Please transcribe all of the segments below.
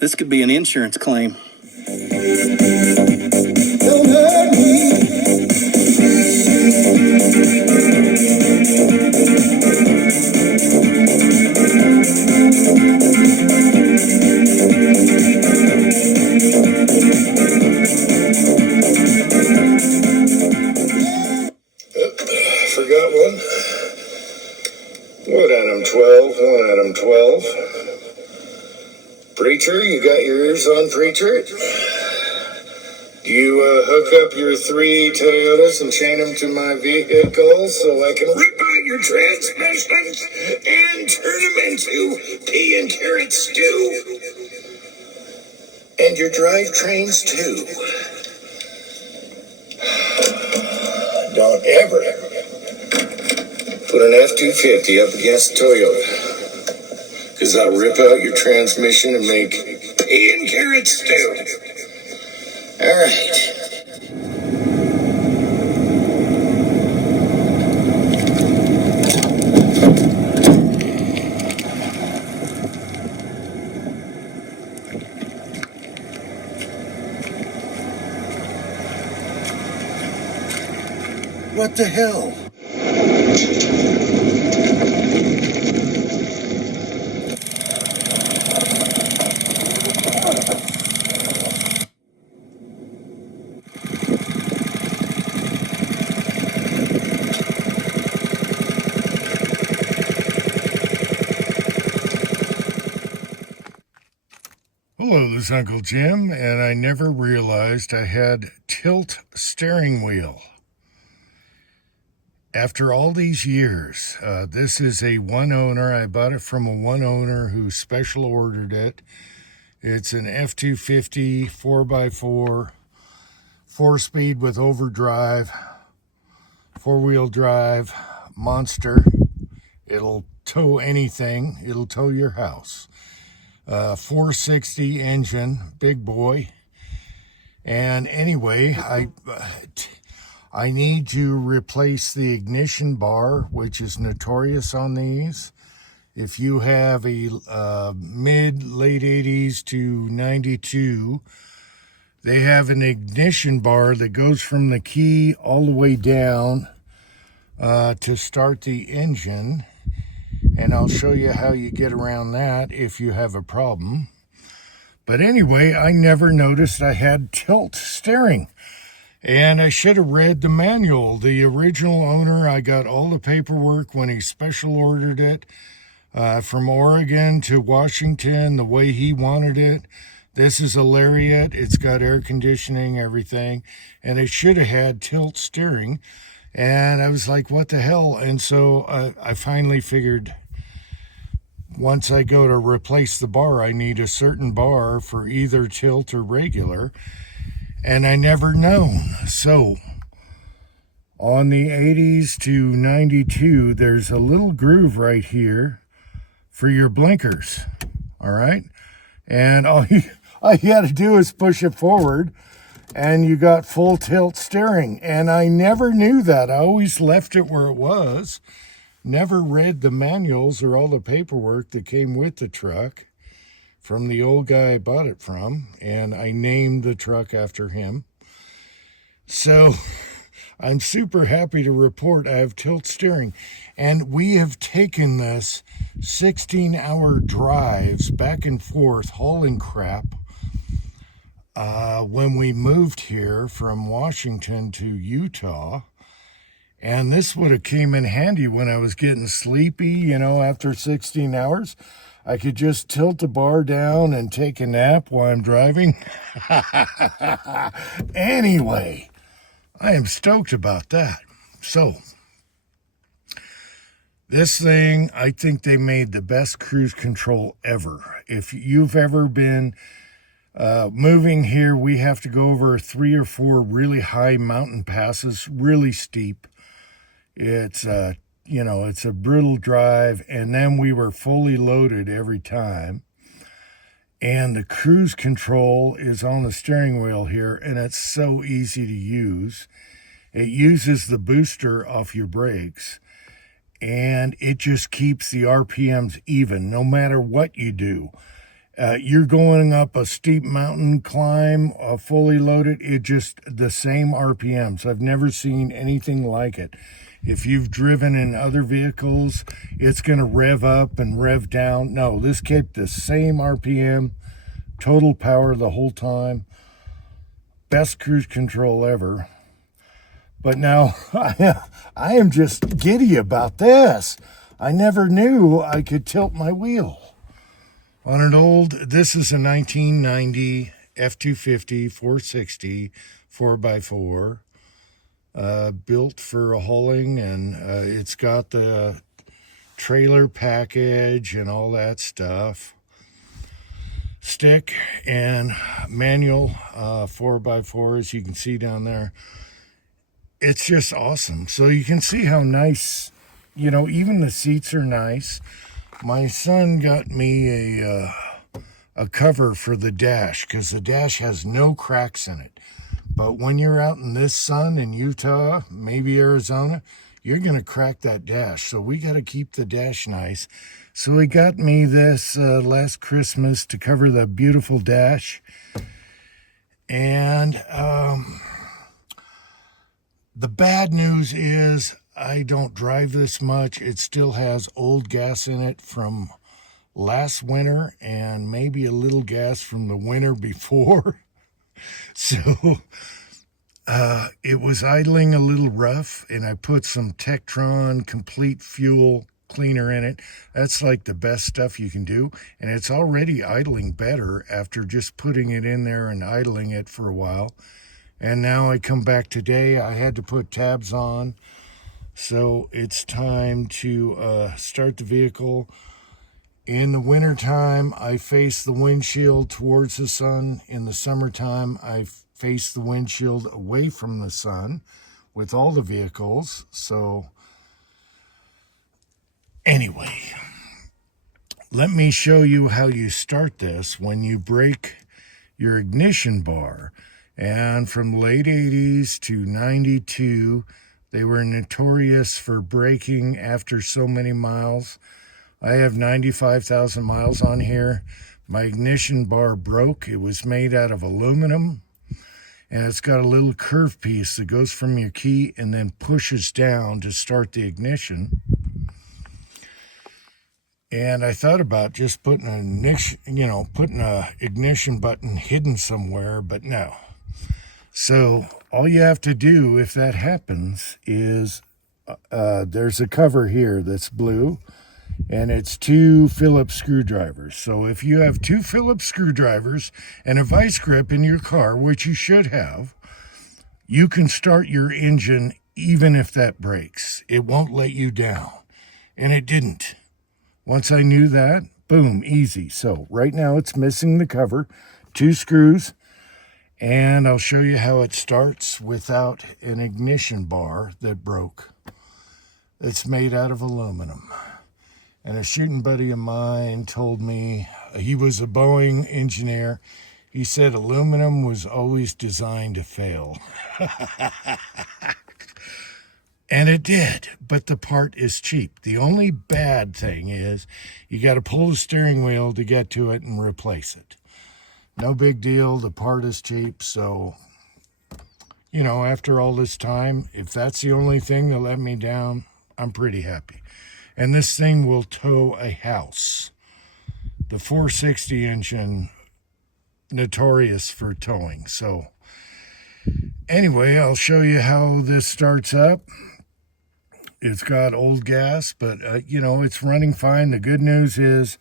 This could be an insurance claim. Don't hurt me. Forgot one. 1 Adam 12, 1 Adam 12. Preacher, you got your ears on, preacher? Do you hook up your 3 Toyotas and chain them to my vehicle so I can rip out your transmissions and turn them into pea and carrot stew? And your drivetrains too. Don't ever put an F250 up against a Toyota, because I'll rip out your transmission and make pea and carrot stew. All right. What the hell? Hello, this is Uncle Jim, and I never realized I had tilt steering wheel. After all these years, this is a one owner. I bought it from a one owner who special ordered it. It's an F250 4x4, 4-speed with overdrive, 4-wheel drive, monster. It'll tow anything. It'll tow your house. 460 engine, big boy. And anyway, I need to replace the ignition bar, which is notorious on these. If you have a late 80s to 92, they have an ignition bar that goes from the key all the way down to start the engine. And I'll show you how you get around that if you have a problem. But anyway, I never noticed I had tilt steering. And I should have read the manual. The original owner, I got all the paperwork when he special ordered it from Oregon to Washington, the way he wanted it. This is a Lariat. It's got air conditioning, everything. And it should have had tilt steering. And I was like, what the hell? And so I finally figured once I go to replace the bar, I need a certain bar for either tilt or regular. And I never known. So on the 80s to 92, there's a little groove right here for your blinkers. All right. And all you got to do is push it forward and you got full tilt steering. And I never knew that. I always left it where it was. Never read the manuals or all the paperwork that came with the truck from the old guy I bought it from, and I named the truck after him. So I'm super happy to report I have tilt steering. And we have taken this 16-hour drives back and forth hauling crap when we moved here from Washington to Utah. And this would have came in handy when I was getting sleepy, after 16 hours. I could just tilt the bar down and take a nap while I'm driving. Anyway, I am stoked about that. So, this thing, I think they made the best cruise control ever. If you've ever been moving here, we have to go over 3 or 4 really high mountain passes, really steep. It's it's a brutal drive, and then we were fully loaded every time. And the cruise control is on the steering wheel here, and it's so easy to use. It uses the booster off your brakes, and it just keeps the RPMs even, no matter what you do. You're going up a steep mountain climb, fully loaded. It just the same RPMs. I've never seen anything like it. If you've driven in other vehicles, it's going to rev up and rev down. No, this kept the same RPM, total power the whole time. Best cruise control ever. But now I am just giddy about this. I never knew I could tilt my wheel. On an old, this is a 1990 F250 460 4x4, built for hauling, and it's got the trailer package and all that stuff. Stick and manual 4x4, as you can see down there. It's just awesome. So you can see how nice, even the seats are nice. My son got me a cover for the dash because the dash has no cracks in it. But when you're out in this sun in Utah, maybe Arizona, you're going to crack that dash. So we got to keep the dash nice. So he got me this last Christmas to cover the beautiful dash. And the bad news is I don't drive this much. It still has old gas in it from last winter and maybe a little gas from the winter before. So it was idling a little rough, and I put some Tektron Complete Fuel Cleaner in it. That's like the best stuff you can do, and it's already idling better after just putting it in there and idling it for a while. And now I come back today. I had to put tabs on. So it's time to start the vehicle. In the wintertime, I face the windshield towards the sun. In the summertime, I face the windshield away from the sun with all the vehicles. So anyway, let me show you how you start this when you break your ignition bar. And from late 80s to 92, they were notorious for braking after so many miles. I have 95,000 miles on here. My ignition bar broke. It was made out of aluminum, and it's got a little curved piece that goes from your key and then pushes down to start the ignition. And I thought about just putting putting a ignition button hidden somewhere, but no. So all you have to do if that happens is there's a cover here that's blue, and it's 2 Phillips screwdrivers. So if you have 2 Phillips screwdrivers and a vice grip in your car, which you should have, you can start your engine even if that breaks. It won't let you down. And it didn't. Once I knew that, boom, easy. So right now it's missing the cover, 2 screws. And I'll show you how it starts without an ignition bar that broke. It's made out of aluminum. And a shooting buddy of mine told me, he was a Boeing engineer, he said aluminum was always designed to fail. And it did, but the part is cheap. The only bad thing is you got to pull the steering wheel to get to it and replace it. No big deal. The part is cheap. So, after all this time, if that's the only thing that let me down, I'm pretty happy. And this thing will tow a house. The 460 engine, notorious for towing. So, anyway, I'll show you how this starts up. It's got old gas, but, it's running fine. The good news is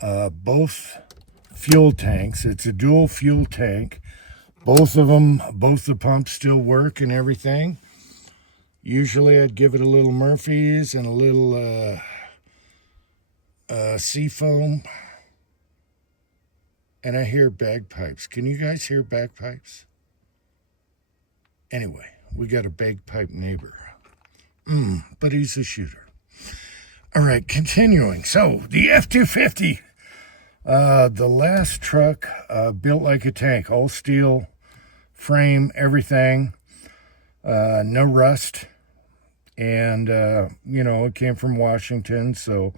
both fuel tanks. It's a dual fuel tank. Both the pumps still work and everything. Usually I'd give it a little Murphy's and a little Seafoam. And I hear bagpipes. Can you guys hear bagpipes? Anyway, we got a bagpipe neighbor. But he's a shooter. All right, continuing. So the F250. The last truck built like a tank, all steel frame, everything, no rust, and it came from Washington, so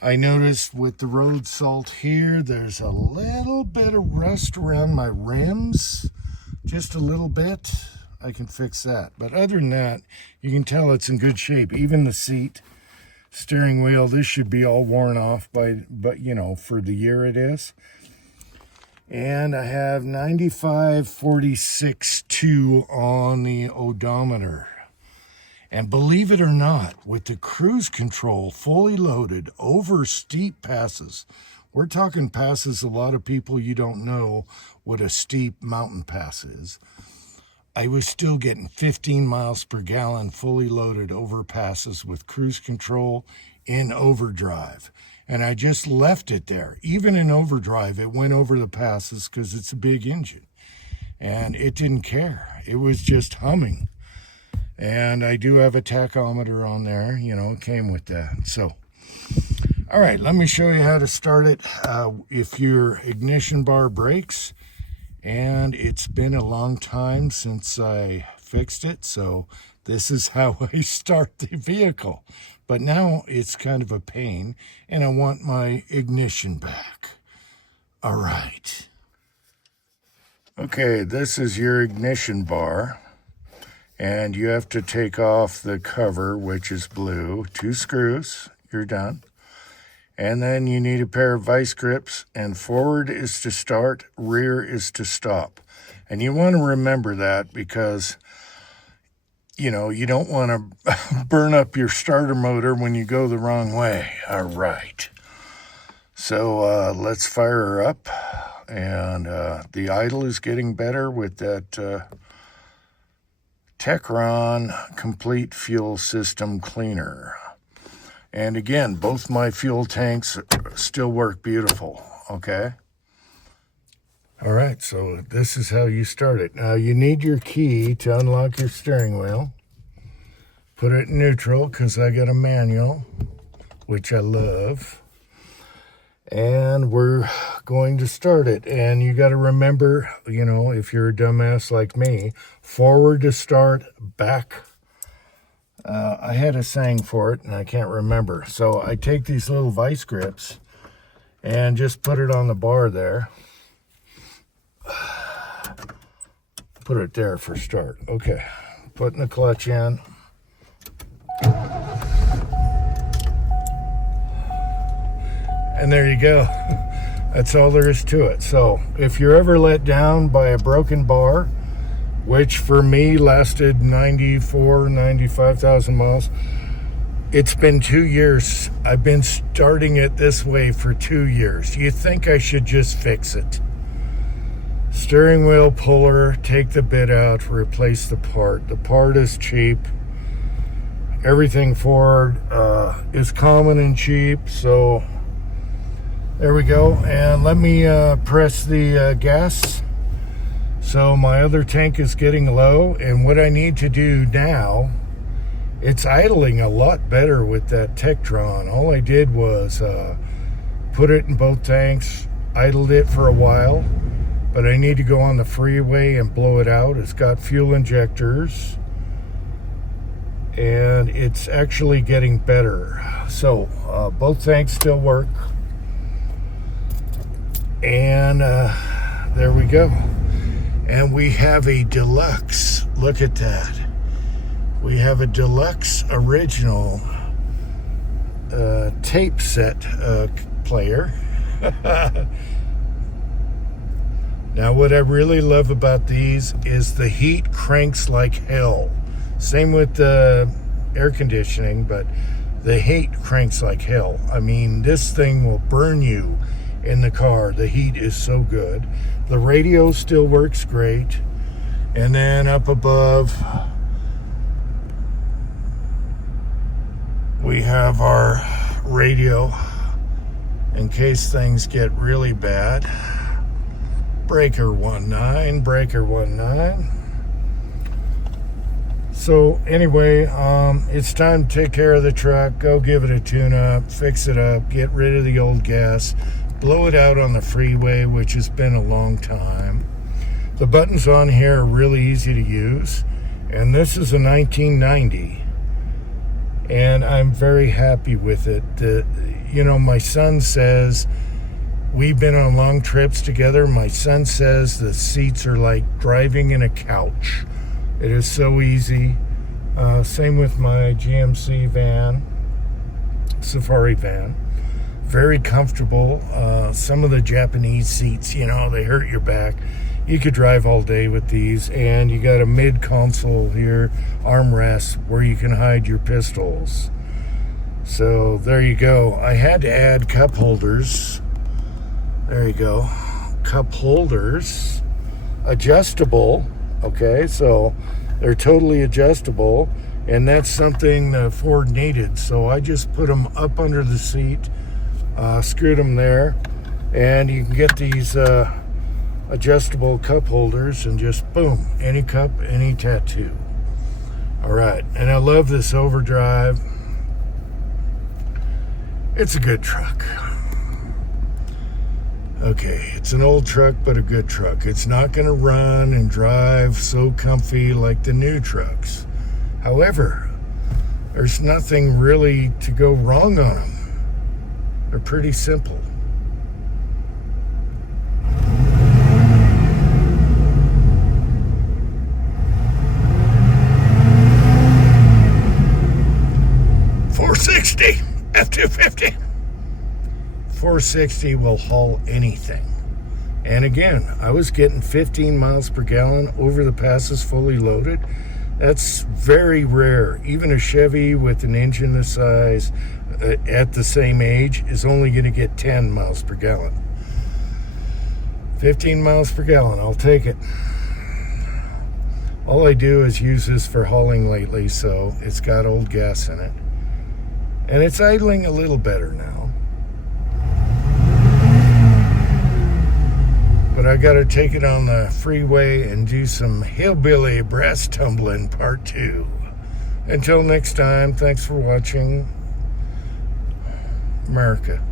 I noticed with the road salt here, there's a little bit of rust around my rims. Just a little bit. I can fix that. But other than that, you can tell it's in good shape. Even the seat, steering wheel, this should be all worn off but you know, for the year it is. And I have 95.46.2 on the odometer. And believe it or not, with the cruise control fully loaded over steep passes, we're talking passes a lot of people you don't know what a steep mountain pass is. I was still getting 15 miles per gallon fully loaded over passes with cruise control in overdrive. And I just left it there. Even in overdrive, it went over the passes because it's a big engine. And it didn't care. It was just humming. And I do have a tachometer on there, you know, it came with that. So, all right, let me show you how to start it if your ignition bar breaks. And it's been a long time since I fixed it, so this is how I start the vehicle. But now it's kind of a pain, and I want my ignition back. All right. Okay, this is your ignition bar. And you have to take off the cover, which is blue. 2 screws, you're done. And then you need a pair of vice grips, and forward is to start, rear is to stop. And you want to remember that because, you know, you don't want to burn up your starter motor when you go the wrong way. All right. So let's fire her up. And the idle is getting better with that Techron Complete Fuel System Cleaner. And again, both my fuel tanks still work beautiful, okay? All right, so this is how you start it. Now, you need your key to unlock your steering wheel. Put it in neutral, because I got a manual, which I love. And we're going to start it. And you got to remember, you know, if you're a dumbass like me, forward to start, back. I had a saying for it, and I can't remember. So I take these little vice grips and just put it on the bar there. Put it there for start. Okay, putting the clutch in. And there you go. That's all there is to it. So if you're ever let down by a broken bar, which for me lasted 95,000 miles, it's been 2 years. I've been starting it this way for 2 years. You think I should just fix it. Steering wheel puller, take the bit out, replace the part. The part is cheap. Everything Ford is common and cheap, so there we go. And let me press the gas. So my other tank is getting low, and what I need to do now, it's idling a lot better with that Tektron. All I did was put it in both tanks, idled it for a while, but I need to go on the freeway and blow it out. It's got fuel injectors, and it's actually getting better. So both tanks still work. And there we go. And we have a deluxe. Look at that. We have a deluxe original tape set player. Now, what I really love about these is the heat cranks like hell. Same with the air conditioning, but the heat cranks like hell. I mean, this thing will burn you in the car. The heat is so good. The radio still works great. And then up above, we have our radio in case things get really bad. Breaker 19, breaker 19. So anyway, it's time to take care of the truck. Go give it a tune-up, fix it up, get rid of the old gas, blow it out on the freeway, which has been a long time. The buttons on here are really easy to use, and this is a 1990, and I'm very happy with it. my son says, we've been on long trips together. My son says the seats are like driving in a couch. It is so easy. Same with my GMC van, Safari van. Very comfortable. Some of the Japanese seats, they hurt your back. You could drive all day with these, and you got a mid-console here, armrest, where you can hide your pistols. So there you go. I had to add cup holders. There you go. Cup holders. Adjustable. Okay, so they're totally adjustable, and that's something that Ford needed. So I just put them up under the seat, screwed them there, and you can get these adjustable cup holders and just boom, any cup, any tattoo. All right, and I love this overdrive. It's a good truck. Okay, it's an old truck, but a good truck. It's not going to run and drive so comfy like the new trucks. However, there's nothing really to go wrong on them. They're pretty simple. $460 F250. 460 will haul anything. And again, I was getting 15 miles per gallon over the passes fully loaded. That's very rare. Even a Chevy with an engine this size at the same age is only going to get 10 miles per gallon. 15 miles per gallon, I'll take it. All I do is use this for hauling lately, so it's got old gas in it. And it's idling a little better now. But I got to take it on the freeway and do some hillbilly breast tumbling part 2. Until next time, thanks for watching. America.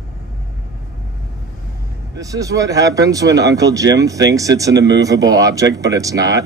This is what happens when Uncle Jim thinks it's an immovable object, but it's not.